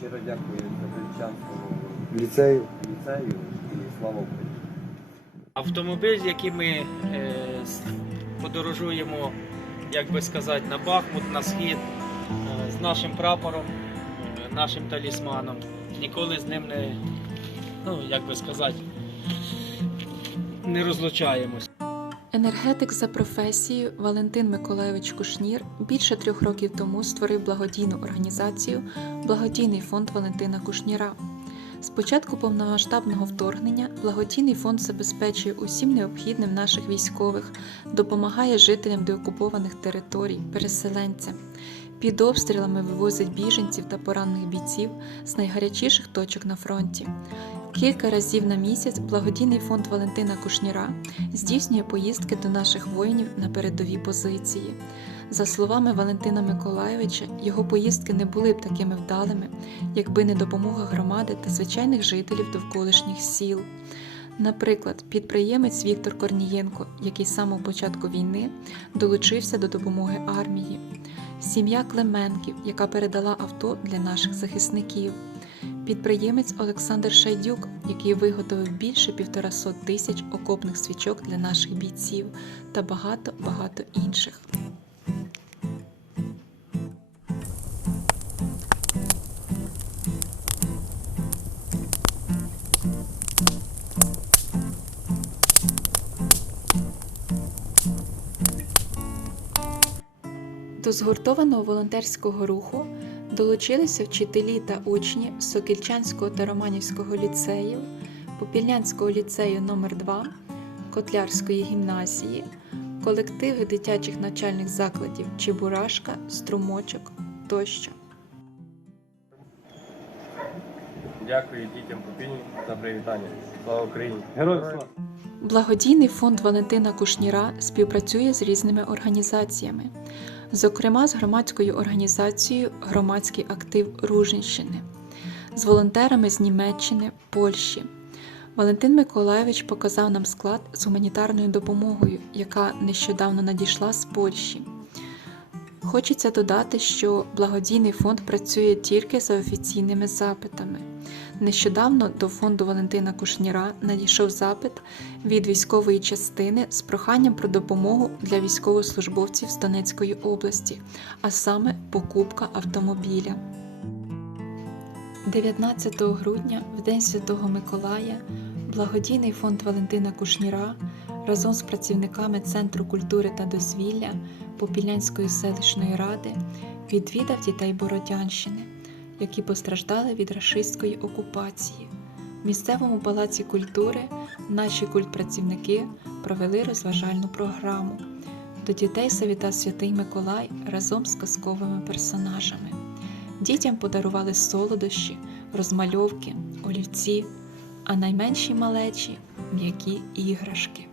Щиро дякую Запоріжчанському Ліцею. ліцею і слава Україні. Автомобіль, який ми е, подорожуємо, як би сказати, на Бахмут, на схід е, з нашим прапором, е, нашим талісманом. Ніколи з ним не, ну, як би сказати, не розлучаємось. Енергетик за професією Валентин Миколайович Кушнір більше трьох років тому створив благодійну організацію Благодійний фонд Валентина Кушніра. З початку повномасштабного вторгнення благодійний фонд забезпечує усім необхідним наших військових, допомагає жителям деокупованих територій, переселенцям. Під обстрілами вивозить біженців та поранених бійців з найгарячіших точок на фронті. Кілька разів на місяць благодійний фонд Валентина Кушніра здійснює поїздки до наших воїнів на передові позиції. За словами Валентина Миколайовича, його поїздки не були б такими вдалими, якби не допомога громади та звичайних жителів довколишніх сіл. Наприклад, підприємець Віктор Корнієнко, який з самого початку війни долучився до допомоги армії, сім'я Клименків, яка передала авто для наших захисників, підприємець Олександр Шайдюк, який виготовив більше півторасот тисяч окопних свічок для наших бійців, та багато багато інших. До згуртованого волонтерського руху долучилися вчителі та учні Сокільчанського та Романівського ліцеїв, Попільнянського ліцею номер 2 Котлярської гімназії, колективи дитячих навчальних закладів Чебурашка, Струмочок тощо. Дякую дітям Попільні за привітання. Слава Україні! Героям слава! Благодійний фонд Валентина Кушніра співпрацює з різними організаціями, зокрема з громадською організацією Громадський актив Ружинщини, з волонтерами з Німеччини, Польщі. Валентин Миколайович показав нам склад з гуманітарною допомогою, яка нещодавно надійшла з Польщі. Хочеться додати, що благодійний фонд працює тільки за офіційними запитами. Нещодавно до фонду Валентина Кушніра надійшов запит від військової частини з проханням про допомогу для військовослужбовців з Донецької області, а саме покупка автомобіля. 19 грудня, в День Святого Миколая, благодійний фонд Валентина Кушніра разом з працівниками Центру культури та дозвілля Попільнянської селищної ради відвідав дітей Бородянщини, які постраждали від рашистської окупації. В місцевому палаці культури наші культпрацівники провели розважальну програму. До дітей завітав святий Миколай разом з казковими персонажами. Дітям подарували солодощі, розмальовки, олівці, а найменші малечі м'які іграшки.